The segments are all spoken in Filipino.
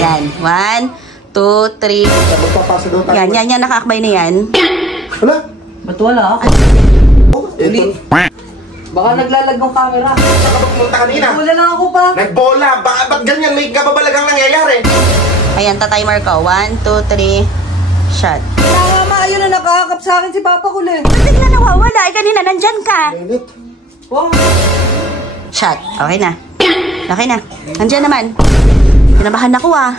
Yan. 1, 2, 3. Magpapasa daw tayo. Yan. Nakaakbay na yan. Wala. Ba't wala? Ito. Baka naglalag ng camera. Saan ka ba pumunta kanina? Wala lang ako pa. Nagbola. Ba't ganyan? May kababalagang nangyayari. Ayan, ta-timer ko. 1, 2, 3. Shot. Tama, ayun na nakahakap sa akin si Papa Kul eh. Ba't bigla nawawala? Ay, kanina nandyan ka. Lelet. Wow. Shot. Okay na. Nandyan naman. Kinabahan ako ah.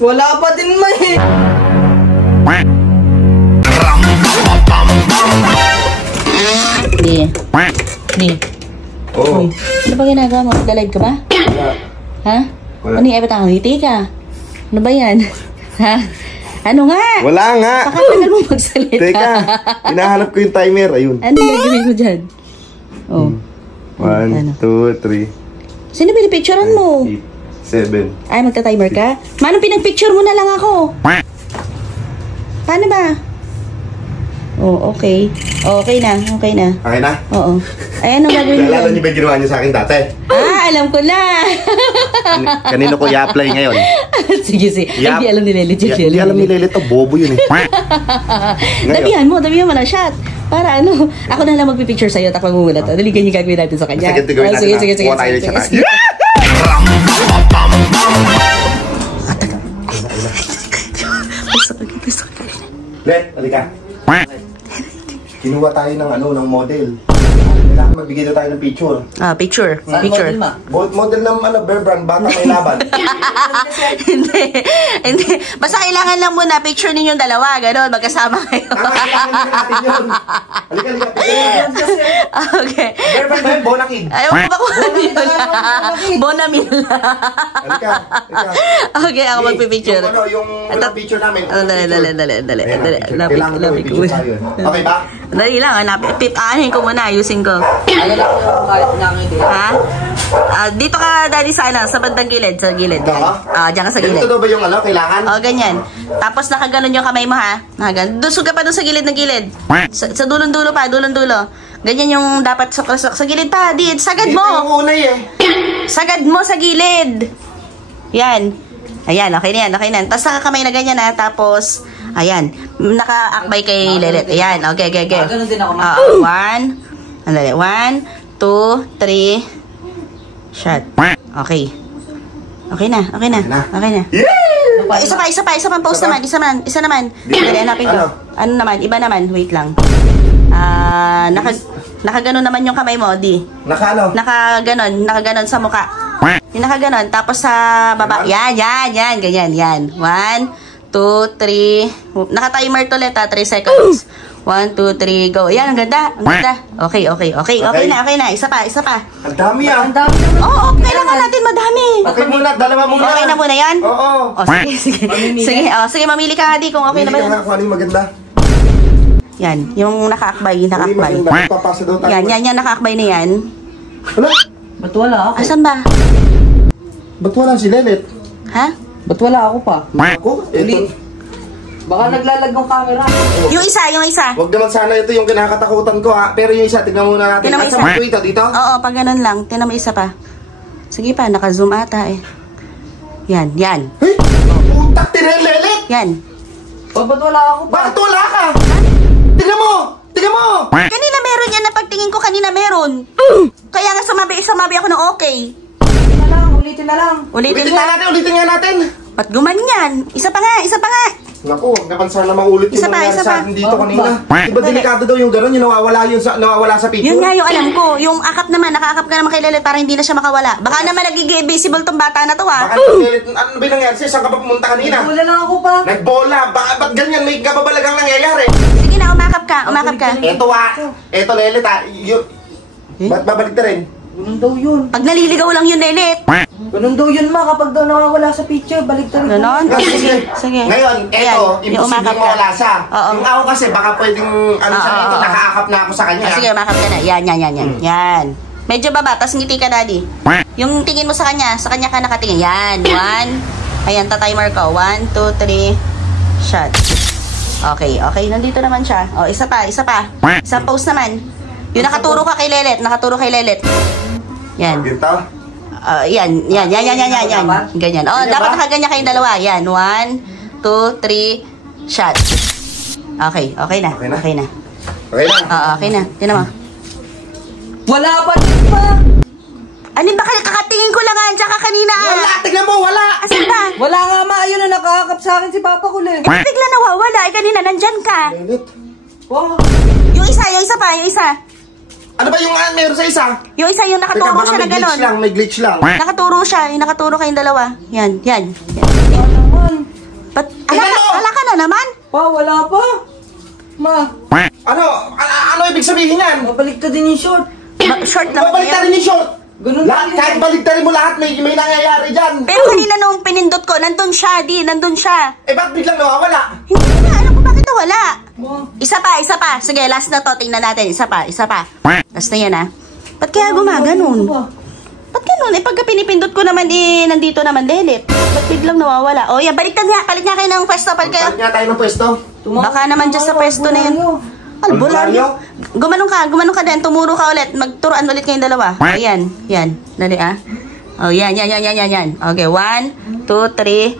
Wala pa din may. Di. Oo. Ano ba ginagawa mo? Nag-live ka ba? Ha? Wala. Ano yung ebat ang ngiti ka? Ano ba yan? Ha? Ano nga? Wala nga. Pakatagal mo magsalita. Teka. Hinahanap ko yung timer. Ayun. Ano gagawin mo dyan? Oh. 1, 2, 3. Sino pinipicturean mo? 8, 7. Ay, magta-timer ka? Manong pinag-picture mo na lang ako. Paano ba? Oh, okay. Okay na. Okay na? Oo. Ay, anong gagawin mo? Naalala niyo ba yung ginawa niyo sa akin dati? Alam ko na. Kanino ko i-apply ngayon? Sige. Hindi alam ni Lelit. Hindi alam ni Lelit. Bobo yun eh. Dabihan mo na shot. Para ano, ako na lang magpipicture sa'yo at ako mamulat. Dali ganyan gagawin natin sa kanya. Sige, gawin natin. Sige. Kuha tayo tsaka. Let, halika. Kinuha tayo ng model. Kailangan magbigay na tayo ng picture. Picture. Model ng Bear Brand, bata may laban. Hindi. Basta kailangan lang muna picture ninyong dalawa, gano'n, magkasama kayo. Kailangan natin yun. Halika, Okay. Bear Brand ba yun? Bonakid. Ayaw ko ba kung ano yun? Bonamil. Halika. Okay, ako magpipicture. Yung picture namin. Dali. Kailangan na may picture tayo. Okay ba? Dali lang, aanin ko muna, ayusin ko. Ano lang yung kahit ngangiti. Ha? Dito ka, daddy, sa bandang gilid. Sa gilid. Diyan ka sa gilid. Ito daw ba yung kailangan? Ganyan. Tapos nakaganon yung kamay mo, ha? Nakaganon. Dusog ka pa doon sa gilid ng gilid. Sa dulon-dulo pa, dulon-dulo. Ganyan yung dapat sa gilid pa. Sagad mo! Dito yung unay eh. Sagad mo sa gilid. Yan. Ayan, okay na yan. Tapos nakakamay na ganyan, ha? Tapos, ayan. Naka-akbay kay Lelet. Ayan, okay. Ganun din ako. 1, 2, 3. Shot. Okay. Okay na. Yeah! Isa pa post naman. Isa naman. Dali, hanapin ko. Ano naman? Iba naman. Wait lang. Nakaganon naman yung kamay mo, di. Nakaganon sa mukha. Yung nakaganon. Tapos sa baba. Yan. Ganyan. 1, 2, 3. Naka-timer to ulit, 3 seconds. 1, 2, 3, go. Ayan, ang ganda. Okay na. Isa pa. Ang dami ah. Ang dami naman. Oo, kailangan natin madami. Okay muna, dalawa muna. Okay na muna yan? Oo. Sige, mamili ka, Hadi, kung okay na ba yan. Kung ano yung maganda. Yan, yung nakaakbay. Papasa daw tayo. Yan, nakaakbay na yan. Wala? Ba't wala ako? Asan ba? Ba't wala si Lelet? Ha? Ba't wala ako pa? Ako? Ito. Baka naglalag ng camera. Yung isa. Wag naman sana ito yung kinakatakutan ko ha. Pero yung isa, tignan muna natin. Tignan mo isa. Ito dito? Oo, pag ganun lang. Tignan mo isa pa. Sige pa, naka-zoom ata eh. Yan. Hey! Putak tinay Lelet! Yan. Ba't wala ako pa? Bakit wala ka? Tignan mo! Kanina meron yan na pagtingin ko kanina meron. Kaya nga sumabi ako ng okay. Ulitin na lang. Ulitin nga natin. Ba't gumanyan? Isa pa nga. Naku, wag naman sana maulit yung nangyari sa akin dito kanina. Diba delikado daw yung gano'n, yung nawawala sa picture? Yun nga yung alam ko. Yung akap naman, nakaakap ka naman kay Lelet para hindi na siya makawala. Baka naman nagiging visible tong bata na to, ha? Baka ano ba yung nangyari sa'yo? Saan ka pa pumunta kanina? Wala lang ako pa. Nagbola. Ba't ganyan? May kababalagang nangyayari. Sige na, umakap ka. Eto Lelet ha. Ba't babalik na rin? Ganun daw yun. Pag naliligaw lang yun, Lelet. Ganun daw yun kapag daw nawawala sa picture, balik tayo. Ganon? Sige. Ngayon, eto, imposible mo wala siya. Oo. Yung ako kasi, baka pwedeng, ito, nakaakap na ako sa kanya. Sige, umakap ka na. Yan. Medyo baba, tas ngiti ka, Daddy. Yung tingin mo sa kanya ka nakatingin. Yan, 1. Ayan, ta-timer ko. 1, 2, 3. Shot. Okay, nandito naman siya. Isa pa. Isang pose naman. Yung nakaturo kay Lelet. Yan. Dito? Yan. Ganyan. Oh, dapat nakaganyan kayong dalawa. Yan. 1, 2, 3, shot. Okay na. Okay na? Okay na. Okay na. Okay na. Tingnan mo. Wala pa din pa. Ano ba kakatingin ko lang nga tsaka kanina? Wala! Tignan mo! Wala! Asan ba? Wala nga ma, ayun na nakakap sa akin si Papa ko Eh, bigla nawawala. Kanina nandyan ka. Lelet. Wow. Yung isa pa. Ano ba yung meron sa isa? Yung isa yung Teka, nakaturo baka siya na gano'n. may glitch lang. Nakaturo siya. Yung nakaturo kayong dalawa. Yan. Naman. Ba't, Tingnan mo! ala ka na naman? Pa, wala pa. Ma, Ano ibig sabihin yan? mabalik ka din yung short. Short lang Babalik yan. rin yung short. Ganun Lahat, lang kahit baliktarin mo lahat, may nangyayari dyan. Pero kanina nung pinindot ko, nandun siya. Nandun siya. Eh, bakit biglang nawawala? Hindi ko na alam kung bakit nawala. Ma, Isa pa. Sige, last na to. Tingnan natin. Isa pa. Last na yan, ha? Ba't kaya gumaganon? Ba't ganun? Eh, pagka pinipindot ko naman, nandito naman, Lelet. Ba't biglang nawawala? O, yan, baliktad nga. Palit nga kayo ng pwesto. Balik nga tayo ng pwesto. Baka naman dyan sa pwesto na yan. Albularyo. Gumanong ka din. Tumuro ka ulit. Magturuan ulit kayong dalawa. O, yan. Dali, ah. O, yan. Okay, 1, 2, 3,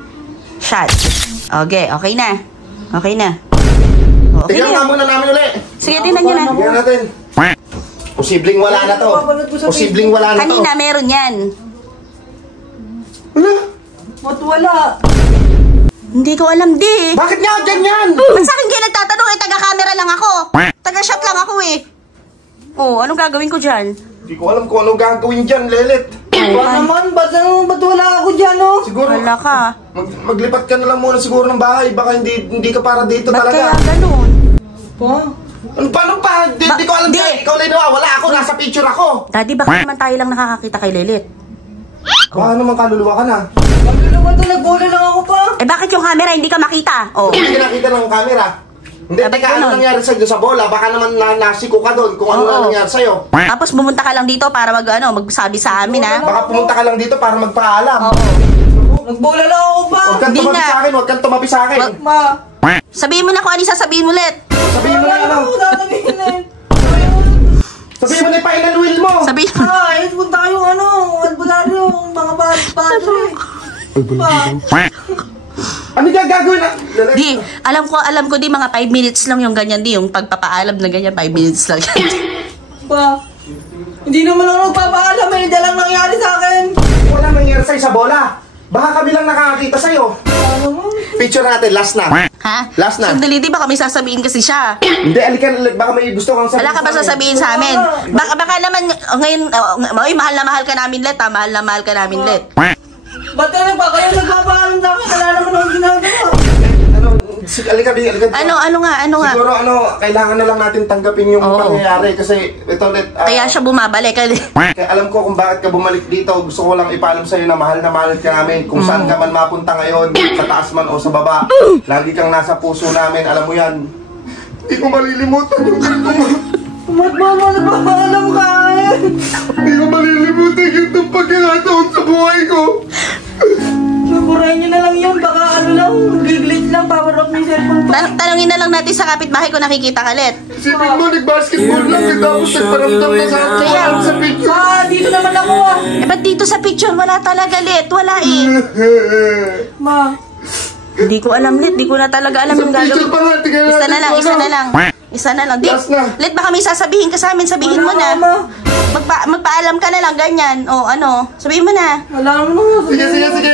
shot. Okay na. O, okay Tignan na. nga muna namin ulit. Sige, tingnan nyo na. Tignan natin. Posibleng wala na to. Kanina, meron yan. Wala. Ba't wala? Hindi ko alam, di. Bakit nga ganyan? Ba't sa akin kayo nagtatanong? Taga-camera lang ako. Taga-shot lang ako, Oh, anong gagawin ko dyan? Hindi ko alam kung anong gagawin dyan, Lelet. Ba naman, ba't wala ako dyan, oh? Siguro, Wala ka. maglipat ka na lang muna siguro ng bahay. Baka hindi ka para dito Ba't talaga. kaya ganun? Pa? Paano pa? Hindi ko alam Di. dyan. Ikaw na wala ako. Nasa picture ako. Daddy, baka naman tayo lang nakakakita kay Lelet. Baka naman kaluluwa ka na. Ano naman to, nagbola lang ako pa. Eh, bakit yung camera hindi ka makita? Oh. Hindi ka nakita ng camera. Hindi, Dapat teka, ano ganun. nangyari sa'yo sa bola? Baka naman nasiko ka doon kung ano Oo. na nangyari sa'yo. Tapos bumunta ka lang dito para magsabi sa amin, ha? Baka pumunta ka lang dito para magpaalam. Oo. Nagbola lang ako pa. Huwag kang Hindi tumabi nga. sa akin, huwag kang tumabi sa akin. Wag- Ma. Sabihin mo na kung ano yung sasabihin mo ulit. Sabihin mo na Wala ano. ako sasabihin na yun. Sabihin mo na yung final wheel mo. Sabihin mo. Punta kayong albularyo, mga padre. Ano ka gagawin na? Di, alam ko di mga 5 minutes lang yung ganyan di. Yung pagpapaalam na ganyan, 5 minutes lang yan. Pa, hindi naman ako nagpapaalam, may dalang nangyari sa akin. Wala nangyari sa'yo sa bola. Baka kami lang nakakita sa'yo. Ano mo? Picture natin, last na. Ha? Last na. Sandali, di baka may sasabihin kasi siya. Hindi, alikan, baka may gusto kang sabihin. Wala ka ba sasabihin sa amin? Baka naman, ngayon, mahal na mahal ka namin, Let, ha? Mahal na mahal ka namin, Let. Ba't ka kayo nagpapaalam sa akin? Wala naman akong ginagawa. Ano nga? Siguro kailangan na lang natin tanggapin yung Oo. pangyayari kasi ito ulit. Kaya siya bumabalik. Kaya alam ko kung bakit ka bumalik dito. Gusto ko lang ipaalam sa'yo na mahal ka namin. Kung saan ka man mapunta ngayon, sa taas man o sa baba, lagi kang nasa puso namin. Alam mo yan. Hindi ko malilimutan yung ganito mo. Ba't ba nagpapaalam ka akin? Hindi ko malilimutan yung pagkakataon sa buhay ko. Naburahin nyo na lang yun. Baka glitch lang, power off yung cellphone pa. Tanungin na lang natin sa kapitbahay kung nakikita ka, Let. Sipin mo, nag-basketball lang. Tapos nagparamdam na sa akin. Kaya, Sa picture. Dito naman ako Eh, ba't dito sa picture? Wala talaga, Let. Wala eh. Ma, Hindi ko alam, Let. Hindi ko na talaga alam Sa yung picture gagawin. pa nga. Tingnan natin. Isa na lang. Di, Last na. Let, baka may sasabihin ka sa amin. Sabihin mo na. Ma. Magpaalam ka na lang, ganyan. O, sabihin mo na. Wala naman. Sige.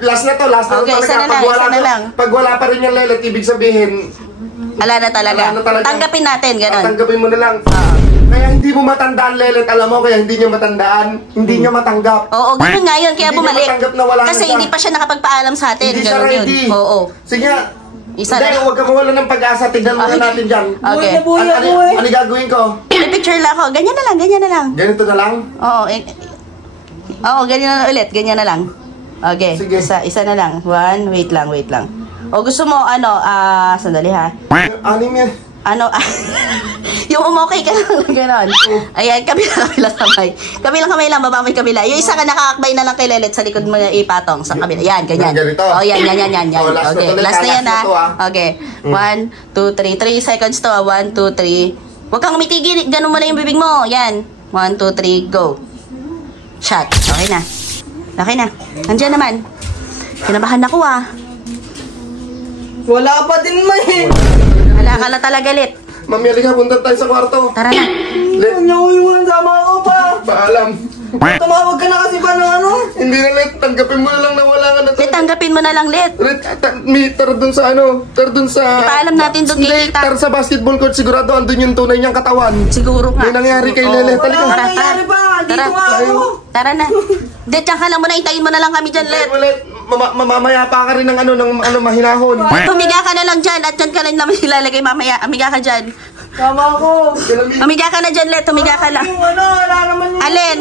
Last na to. Okay, talaga. isa na lang, Pag wala isa na to- lang. Pag wala pa rin yung Lelet, ibig sabihin, Wala na talaga. Wala na talaga. Tanggapin natin, ganon. tanggapin mo na lang. Kaya hindi mo matandaan, Lelet. Alam mo, kaya hindi niya matandaan. Hindi niya matanggap. Oo, ganun nga yun. Kaya Hindi niya bumalik. matanggap na wala na Kasi siya. hindi pa siya nakapagpaalam sa atin. Hindi siya Ganon yun. ready. Oo. Sige nga. Isa Hindi, na. huwag ka mawala ng pag-asa. Tignan muna Okay. natin dyan. Okay. Buhay na ako eh. Ano gagawin ko? May picture lang ako. Ganyan na lang. Ganito na lang? Oo. Ganyan na ulit. Ganyan na lang. Okay. Sige. Isa na lang. Wait lang. O gusto mo, sandali ha. Anim yan. Yung umokay ka lang, gano'n. Ayan, kabilang kamay. Kabilang kamay lang, baba may kabila. Yung isa ka nakakakbay na lang kay Lelet sa likod mo niya ipatong sa kabila. Yan, ganyan. Ganito. Oh, yan. Oh, last na Okay, to, last na yan, last na to, ha. Okay. 1, 2, 3. 3 seconds to, 1, 2, 3. Huwag kang umitigil. Ganun mo na yung bibig mo. Yan. 1, 2, 3, go. Shot. Okay na. Okay na. Nandiyan naman. Kinabahan ako ah. Wala pa din may. Wala ka na talaga, Let. Mami, halika, punta tayo sa kwarto. Tara na. Let, Ano iwan sama ako pa. paalam. Tumawag ka na kasi pa ng ano. Hindi na, Let. Tanggapin mo na lang na wala ka na. Let, tanggapin mo na lang, Let. Let, meter dun sa ano. Tar dun sa... Ipaalam natin doon kay Hindi, Tita. tar sa basketball court. Sigurado andun yung tunay niyang katawan. Siguro nga. May nangyari kay Oo. Lele. Wala Talika. nga Tara, nangyari pa. Dito Tara. nga ako. Tara na. Let, diyan ka lang muna. Hintayin mo na lang kami dyan, Let. Let, mamamaya pa ka rin ng ano, mahinahon. Tumiga ka na lang dyan at dyan ka lang naman ilalagay mamaya. Amiga ka dyan. Tama ako. Amiga ka na dyan, Let. Tumiga ka lang. Yung ano, wala naman yung... Alin?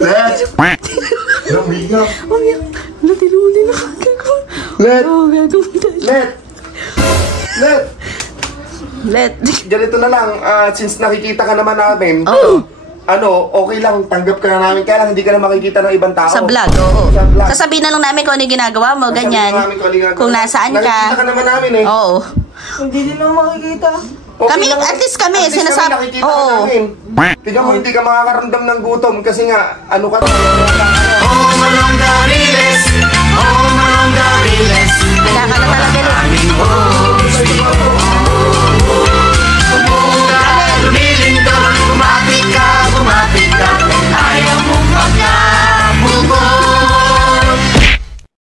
Let! Lumiga. Natiluli na ako. Let! Oh, gagawin. Let! Let! Let. Ganito na lang, since nakikita ka naman namin, Oo. okay lang, tanggap ka na namin, kaya lang hindi ka na makikita ng ibang tao. Sa vlog, oo. Sa vlog. Sasabihin na lang namin kung ano yung ginagawa mo, ganyan. Sasabihin namin kung ano yung ginagawa. Kung nasaan ka. Nakikita ka naman namin eh. Oo. Hindi din ako makikita. Okay Kami, lang. at least kami, At least sinasabi- kami nakikita Oo. ka namin. Tignan mo, hindi ka makakaramdam ng gutom kasi nga, ano ka Wala ka na talaga, Let.